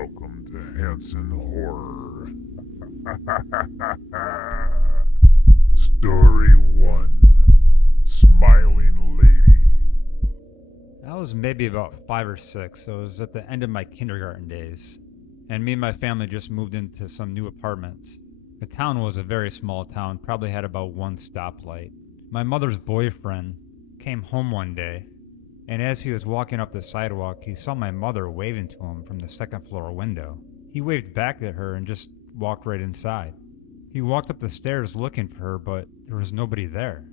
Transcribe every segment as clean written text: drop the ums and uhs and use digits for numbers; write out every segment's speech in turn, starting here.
Welcome to Hanson Horror. Story 1. Smiling Lady. I was maybe about 5 or 6, so it was at the end of my kindergarten days, and me and my family just moved into some new apartments. The town was a very small town, probably had about one stoplight. My mother's boyfriend came home one day, and as he was walking up the sidewalk, he saw my mother waving to him from the second floor window. He waved back at her and just walked right inside. He walked up the stairs looking for her, but there was nobody there.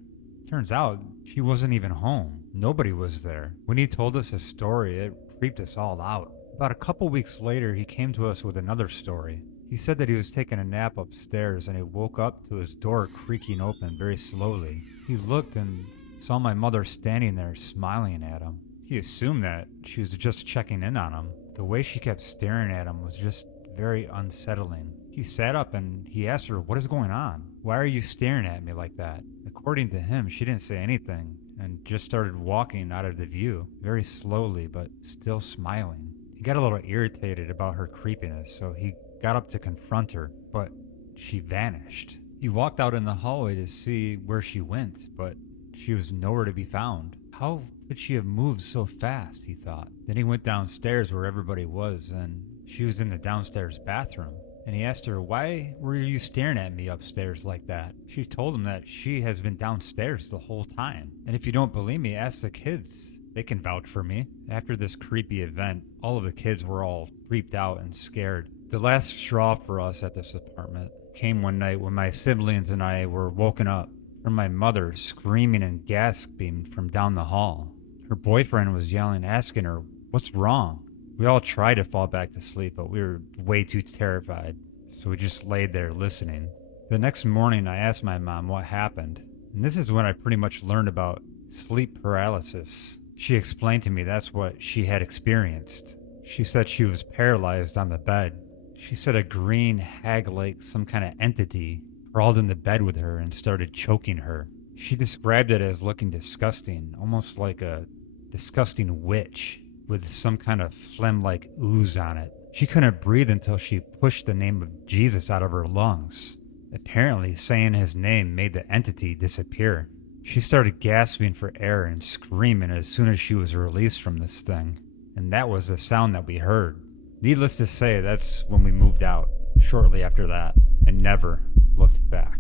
Turns out she wasn't even home. Nobody was there. When he told us his story, it creeped us all out. About a couple weeks later, he came to us with another story. He said that he was taking a nap upstairs and he woke up to his door creaking open very slowly. He looked and saw my mother standing there smiling at him. He assumed that she was just checking in on him. The way she kept staring at him was just very unsettling. He sat up and he asked her, "What is going on? Why are you staring at me like that?" According to him, she didn't say anything and just started walking out of the view, very slowly but still smiling. He got a little irritated about her creepiness, so he got up to confront her, but she vanished. He walked out in the hallway to see where she went, but she was nowhere to be found. How could she have moved so fast, he thought. Then he went downstairs where everybody was, and she was in the downstairs bathroom. And he asked her, "Why were you staring at me upstairs like that?" She told him that she has been downstairs the whole time. And if you don't believe me, ask the kids. They can vouch for me. After this creepy event, all of the kids were all creeped out and scared. The last straw for us at this apartment came one night when my siblings and I were woken up from my mother screaming and gasping from down the hall. Her boyfriend was yelling, asking her, "What's wrong?" We all tried to fall back to sleep, but we were way too terrified, so we just laid there listening. The next morning, I asked my mom what happened, and this is when I pretty much learned about sleep paralysis. She explained to me that's what she had experienced. She said she was paralyzed on the bed. She said a green hag-like some kind of entity crawled in the bed with her and started choking her. She described it as looking disgusting, almost like a disgusting witch with some kind of phlegm-like ooze on it. She couldn't breathe until she pushed the name of Jesus out of her lungs. Apparently, saying his name made the entity disappear. She started gasping for air and screaming as soon as she was released from this thing, and that was the sound that we heard. Needless to say, that's when we moved out, shortly after that, and never looked back.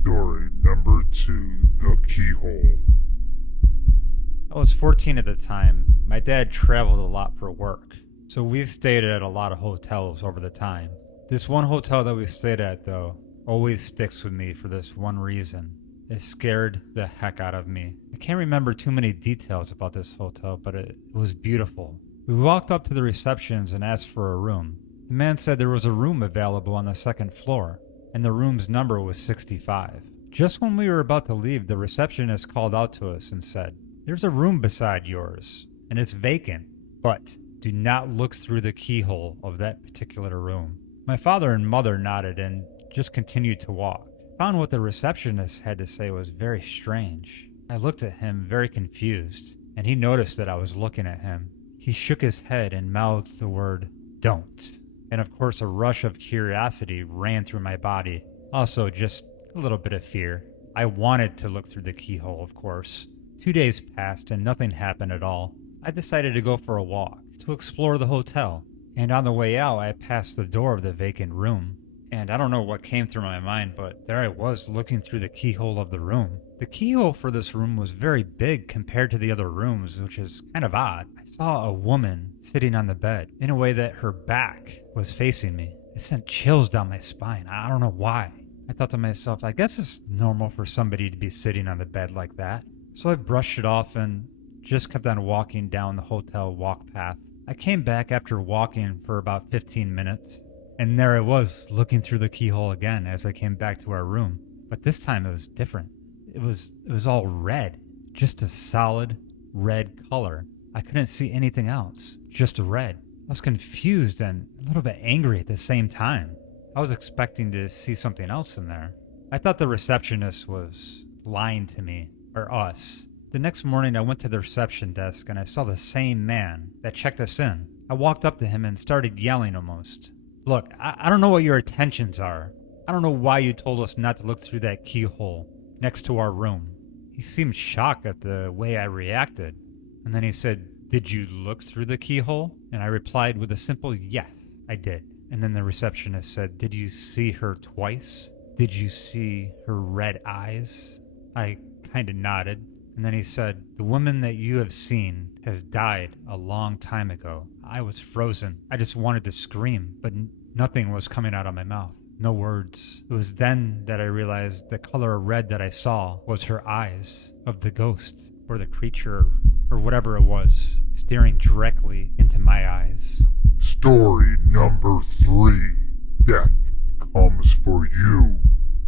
Story number 2. The Keyhole. I was 14 at the time. My dad traveled a lot for work, so we stayed at a lot of hotels over the time. This one hotel that we stayed at, though, always sticks with me for this one reason. It scared the heck out of me. I can't remember too many details about this hotel, but it was beautiful. We walked up to the receptions and asked for a room. The man said there was a room available on the second floor, and the room's number was 65. Just when we were about to leave, the receptionist called out to us and said, "There's a room beside yours, and it's vacant, but do not look through the keyhole of that particular room." My father and mother nodded and just continued to walk. I found what the receptionist had to say was very strange. I looked at him very confused, and he noticed that I was looking at him. He shook his head and mouthed the word, "Don't." And of course a rush of curiosity ran through my body. Also just a little bit of fear. I wanted to look through the keyhole, of course. 2 days passed and nothing happened at all. I decided to go for a walk, to explore the hotel. And on the way out, I passed the door of the vacant room. And I don't know what came through my mind, but there I was looking through the keyhole of the room. The keyhole for this room was very big compared to the other rooms, which is kind of odd. I saw a woman sitting on the bed in a way that her back was facing me. It sent chills down my spine. I don't know why. I thought to myself, I guess it's normal for somebody to be sitting on the bed like that. So I brushed it off and just kept on walking down the hotel walk path. I came back after walking for about 15 minutes. And there I was, looking through the keyhole again as I came back to our room. But this time it was different. It was all red. Just a solid red color. I couldn't see anything else. Just red. I was confused and a little bit angry at the same time. I was expecting to see something else in there. I thought the receptionist was lying to me, or us. The next morning I went to the reception desk and I saw the same man that checked us in. I walked up to him and started yelling almost. Look, I don't know what your intentions are. I don't know why you told us not to look through that keyhole next to our room. He seemed shocked at the way I reacted. And then he said, did you look through the keyhole? And I replied with a simple yes, I did. And then the receptionist said, did you see her twice? Did you see her red eyes? I kind of nodded. And then he said, the woman that you have seen has died a long time ago. I was frozen. I just wanted to scream, but nothing was coming out of my mouth. No words. It was then that I realized the color of red that I saw was her eyes of the ghost or the creature or whatever it was, staring directly into my eyes. Story number 3. Death comes for you.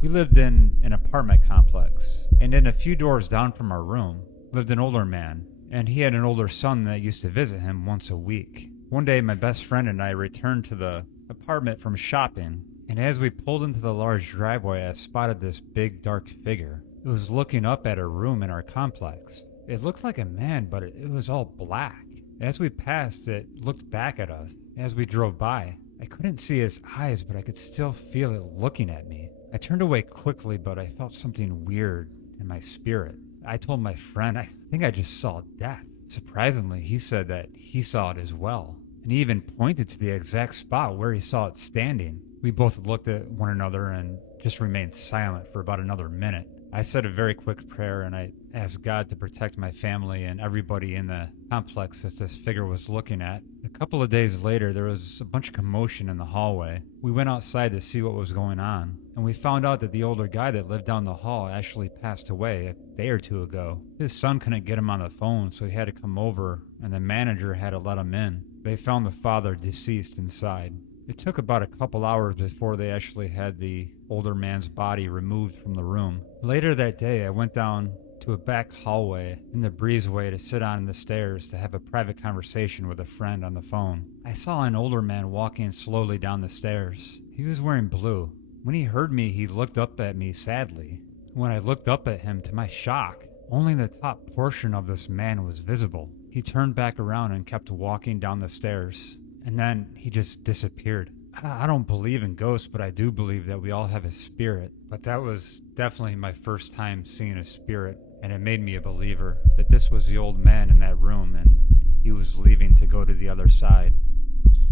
We lived in an apartment complex, and in a few doors down from our room lived an older man, and he had an older son that used to visit him once a week. One day, my best friend and I returned to the apartment from shopping, and as we pulled into the large driveway, I spotted this big dark figure. It was looking up at a room in our complex. It looked like a man, but it was all black. As we passed, it looked back at us. As we drove by, I couldn't see his eyes, but I could still feel it looking at me. I turned away quickly, but I felt something weird in my spirit. I told my friend, I think I just saw death. Surprisingly, he said that he saw it as well, and he even pointed to the exact spot where he saw it standing. We both looked at one another and just remained silent for about another minute. I said a very quick prayer and I asked God to protect my family and everybody in the complex that this figure was looking at. A couple of days later, there was a bunch of commotion in the hallway. We went outside to see what was going on, and we found out that the older guy that lived down the hall actually passed away a day or two ago. His son couldn't get him on the phone, so he had to come over, and the manager had to let him in. They found the father deceased inside. It took about a couple hours before they actually had the older man's body removed from the room. Later that day, I went down to a back hallway in the breezeway to sit on the stairs to have a private conversation with a friend on the phone. I saw an older man walking slowly down the stairs. He was wearing blue. When he heard me, he looked up at me sadly. When I looked up at him, to my shock, only the top portion of this man was visible. He turned back around and kept walking down the stairs. And then he just disappeared. I don't believe in ghosts, but I do believe that we all have a spirit. But that was definitely my first time seeing a spirit, and it made me a believer that this was the old man in that room, and he was leaving to go to the other side.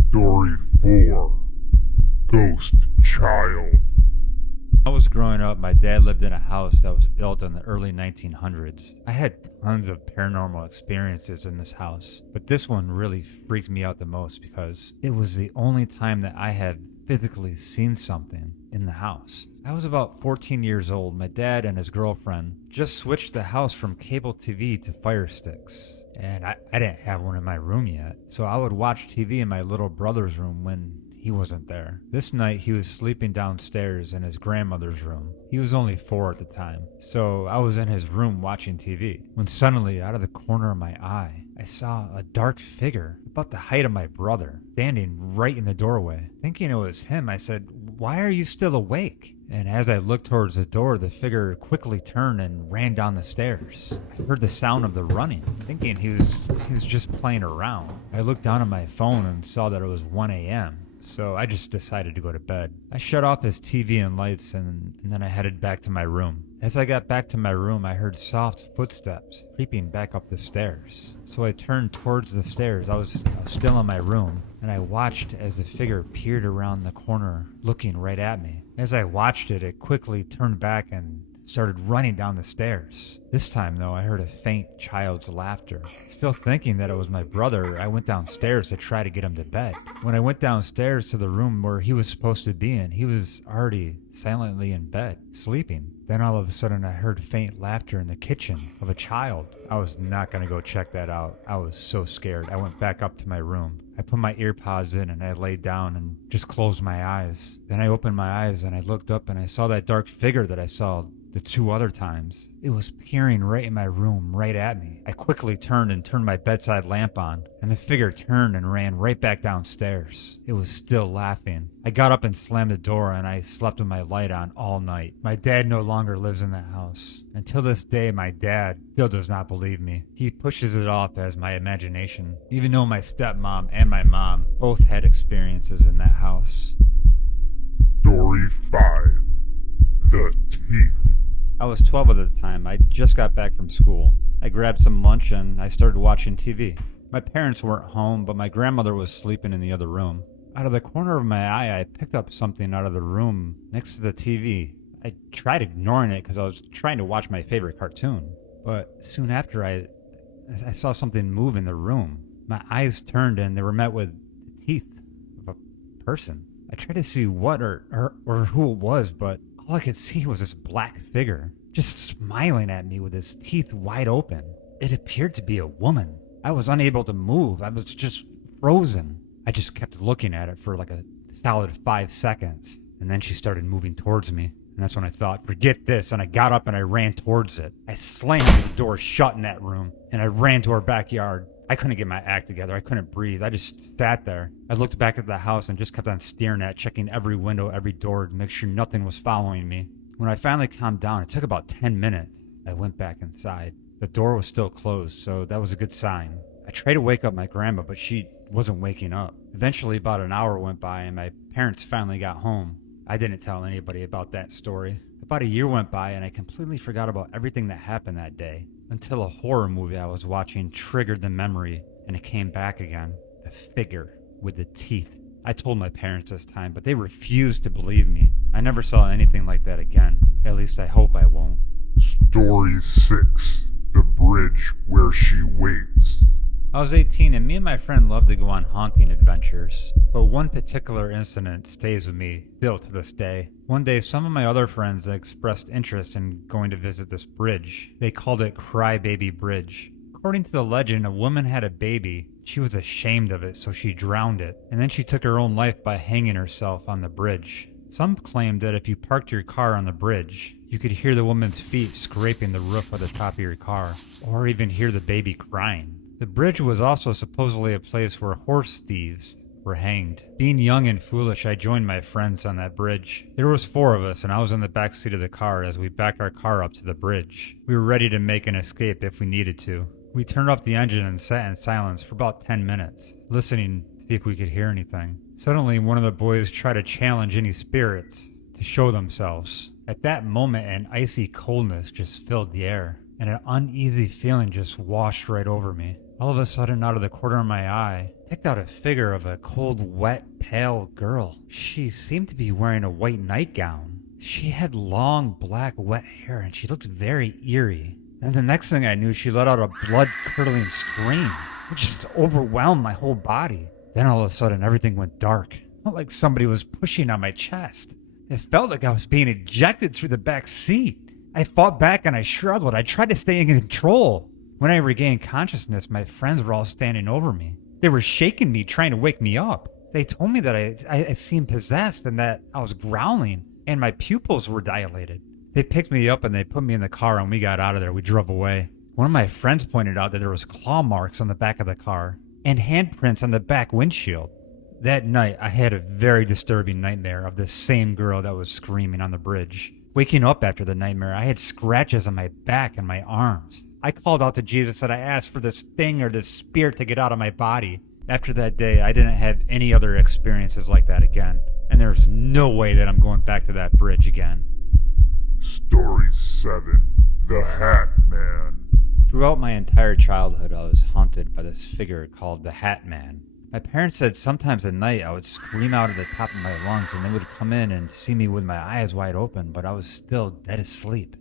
Story 4. Ghost Child. When I was growing up, my dad lived in a house that was built in the early 1900s. I had tons of paranormal experiences in this house, but this one really freaked me out the most because it was the only time that I had physically seen something in the house. I was about 14 years old. My dad and his girlfriend just switched the house from cable TV to Fire Sticks. And I didn't have one in my room yet, so I would watch TV in my little brother's room when he wasn't there. This night, he was sleeping downstairs in his grandmother's room. He was only 4 at the time, so I was in his room watching TV, when suddenly, out of the corner of my eye, I saw a dark figure, about the height of my brother, standing right in the doorway. Thinking it was him, I said, "Why are you still awake?" And as I looked towards the door, the figure quickly turned and ran down the stairs. I heard the sound of the running, thinking he was just playing around. I looked down at my phone and saw that it was 1 a.m., so I just decided to go to bed. I shut off his TV and lights and then I headed back to my room. As I got back to my room, I heard soft footsteps creeping back up the stairs. So I turned towards the stairs. I was still in my room, and I watched as the figure peered around the corner, looking right at me. As I watched it, it quickly turned back and started running down the stairs. This time, though, I heard a faint child's laughter. Still thinking that it was my brother, I went downstairs to try to get him to bed. When I went downstairs to the room where he was supposed to be in, he was already silently in bed, sleeping. Then all of a sudden, I heard faint laughter in the kitchen of a child. I was not going to go check that out. I was so scared. I went back up to my room. I put my ear pods in and I laid down and just closed my eyes. Then I opened my eyes and I looked up and I saw that dark figure that I saw The 2 other times, it was peering right in my room, right at me. I quickly turned my bedside lamp on, and the figure turned and ran right back downstairs. It was still laughing. I got up and slammed the door, and I slept with my light on all night. My dad no longer lives in that house. Until this day, my dad still does not believe me. He pushes it off as my imagination, even though my stepmom and my mom both had experiences in that house. Story 5. The Teeth. I was 12 at the time. I just got back from school. I grabbed some lunch and I started watching TV. My parents weren't home, but my grandmother was sleeping in the other room. Out of the corner of my eye, I picked up something out of the room next to the TV. I tried ignoring it because I was trying to watch my favorite cartoon. But soon after, I saw something move in the room. My eyes turned and they were met with the teeth of a person. I tried to see what or who it was, but all I could see was this black figure, just smiling at me with his teeth wide open. It appeared to be a woman. I was unable to move. I was just frozen. I just kept looking at it for like a solid 5 seconds, and then she started moving towards me. And that's when I thought, forget this, and I got up and I ran towards it. I slammed the door shut in that room, and I ran to our backyard. I couldn't get my act together. I couldn't breathe. I just sat there. I looked back at the house and just kept on staring at it, checking every window, every door to make sure nothing was following me. When I finally calmed down, it took about 10 minutes. I went back inside. The door was still closed, so that was a good sign. I tried to wake up my grandma, but she wasn't waking up. Eventually, about an hour went by and my parents finally got home. I didn't tell anybody about that story. About a year went by and I completely forgot about everything that happened that day. Until a horror movie I was watching triggered the memory, and it came back again. The figure with the teeth. I told my parents this time, but they refused to believe me. I never saw anything like that again. At least I hope I won't. Story 6. The Bridge Where She Waits. I was 18 and me and my friend loved to go on haunting adventures, but one particular incident stays with me still to this day. One day, some of my other friends expressed interest in going to visit this bridge. They called it Crybaby Bridge. According to the legend, a woman had a baby. She was ashamed of it, so she drowned it, and then she took her own life by hanging herself on the bridge. Some claimed that if you parked your car on the bridge, you could hear the woman's feet scraping the roof of the top of your car, or even hear the baby crying. The bridge was also supposedly a place where horse thieves were hanged. Being young and foolish, I joined my friends on that bridge. There was 4 of us, and I was in the back seat of the car as we backed our car up to the bridge. We were ready to make an escape if we needed to. We turned off the engine and sat in silence for about 10 minutes, listening to see if we could hear anything. Suddenly, one of the boys tried to challenge any spirits to show themselves. At that moment, an icy coldness just filled the air, and an uneasy feeling just washed right over me. All of a sudden, out of the corner of my eye, picked out a figure of a cold, wet, pale girl. She seemed to be wearing a white nightgown. She had long, black, wet hair, and she looked very eerie. And the next thing I knew, she let out a blood-curdling scream. It just overwhelmed my whole body. Then all of a sudden, everything went dark. Felt like somebody was pushing on my chest. It felt like I was being ejected through the back seat. I fought back and I struggled. I tried to stay in control. When I regained consciousness, my friends were all standing over me. They were shaking me, trying to wake me up. They told me that I seemed possessed and that I was growling and my pupils were dilated. They picked me up and they put me in the car and we got out of there. We drove away. One of my friends pointed out that there was claw marks on the back of the car and handprints on the back windshield. That night, I had a very disturbing nightmare of this same girl that was screaming on the bridge. Waking up after the nightmare, I had scratches on my back and my arms. I called out to Jesus and I asked for this thing or this spirit to get out of my body. After that day, I didn't have any other experiences like that again. And there's no way that I'm going back to that bridge again. Story 7. The Hat Man. Throughout my entire childhood, I was haunted by this figure called the Hat Man. My parents said sometimes at night I would scream out at the top of my lungs and they would come in and see me with my eyes wide open, but I was still dead asleep.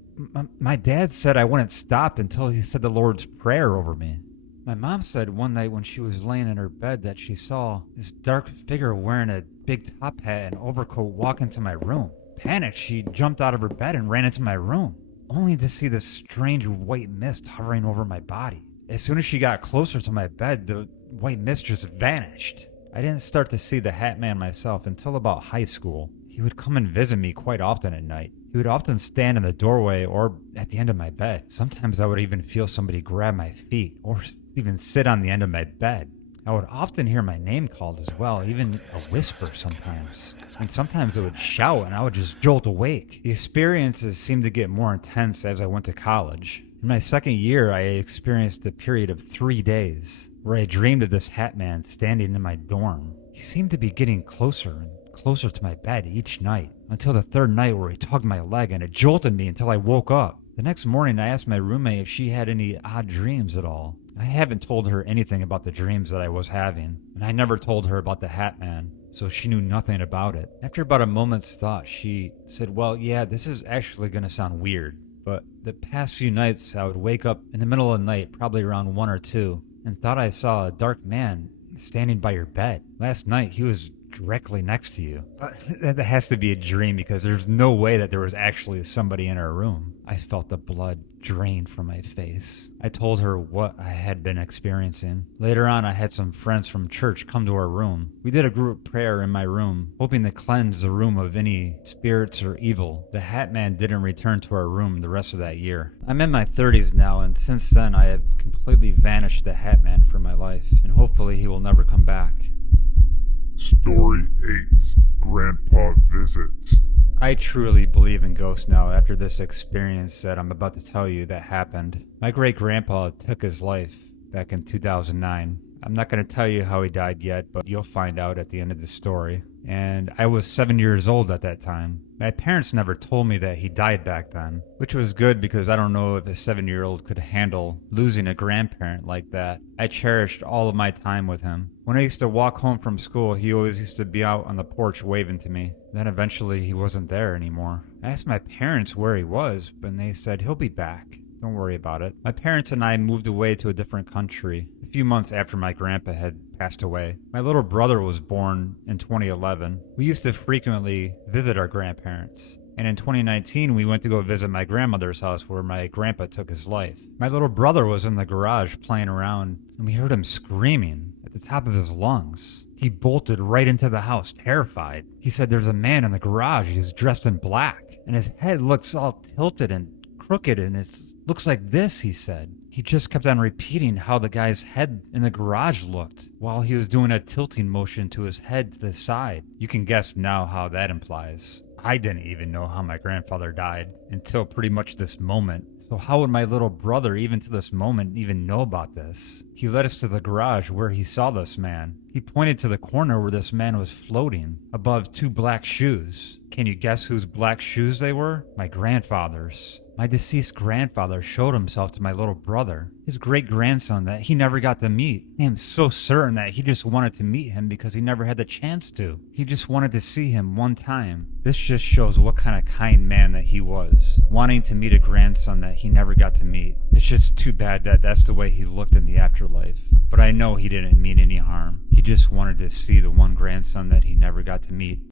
My dad said I wouldn't stop until he said the Lord's Prayer over me. My mom said one night when she was laying in her bed that she saw this dark figure wearing a big top hat and overcoat walk into my room. Panicked, she jumped out of her bed and ran into my room, only to see this strange white mist hovering over my body. As soon as she got closer to my bed, the white mist just vanished. I didn't start to see the Hat Man myself until about high school. He would come and visit me quite often at night. He would often stand in the doorway or at the end of my bed. Sometimes I would even feel somebody grab my feet or even sit on the end of my bed. I would often hear my name called as well, even a whisper sometimes. And sometimes it would shout and I would just jolt awake. The experiences seemed to get more intense as I went to college. In my second year, I experienced a period of 3 days where I dreamed of this hat man standing in my dorm. He seemed to be getting closer and closer to my bed each night, until the third night where he tugged my leg and it jolted me until I woke up. The next morning, I asked my roommate if she had any odd dreams at all. I haven't told her anything about the dreams that I was having, and I never told her about the hat man, so she knew nothing about it. After about a moment's thought, she said, well, yeah, this is actually going to sound weird, but the past few nights I would wake up in the middle of the night, probably around 1 or 2, and thought I saw a dark man standing by your bed. Last night, he was directly next to you. That has to be a dream because there's no way that there was actually somebody in our room. I felt the blood drain from my face. I told her what I had been experiencing. Later on, I had some friends from church come to our room. We did a group prayer in my room, hoping to cleanse the room of any spirits or evil. The hat man didn't return to our room the rest of that year. I'm in my 30s now, and since then I have completely vanished the hat man from my life, and hopefully he will never come back. Story 8. Grandpa Visits. I truly believe in ghosts now after this experience that I'm about to tell you that happened. My great-grandpa took his life back in 2009. I'm not going to tell you how he died yet, but you'll find out at the end of the story. And I was 7 years old at that time. My parents never told me that he died back then, which was good because I don't know if a 7-year-old could handle losing a grandparent like that. I cherished all of my time with him. When I used to walk home from school, he always used to be out on the porch waving to me. Then eventually he wasn't there anymore. I asked my parents where he was, but they said he'll be back. Don't worry about it. My parents and I moved away to a different country a few months after my grandpa had passed away. My little brother was born in 2011. We used to frequently visit our grandparents. And in 2019, we went to go visit my grandmother's house where my grandpa took his life. My little brother was in the garage playing around, and we heard him screaming at the top of his lungs. He bolted right into the house, terrified. He said there's a man in the garage. He's dressed in black, and his head looks all tilted and crooked, and it looks like this, he said. He just kept on repeating how the guy's head in the garage looked while he was doing a tilting motion to his head to the side. You can guess now how that implies. I didn't even know how my grandfather died until pretty much this moment. So how would my little brother, even to this moment, even know about this? He led us to the garage where he saw this man. He pointed to the corner where this man was floating above 2 black shoes. Can you guess whose black shoes they were? My grandfather's. My deceased grandfather showed himself to my little brother, his great-grandson that he never got to meet. I am so certain that he just wanted to meet him because he never had the chance to. He just wanted to see him one time. This just shows what kind of kind man that he was, wanting to meet a grandson that he never got to meet. It's just too bad that that's the way he looked in the afterlife. But I know he didn't mean any harm. He just wanted to see the one grandson that he never got to meet.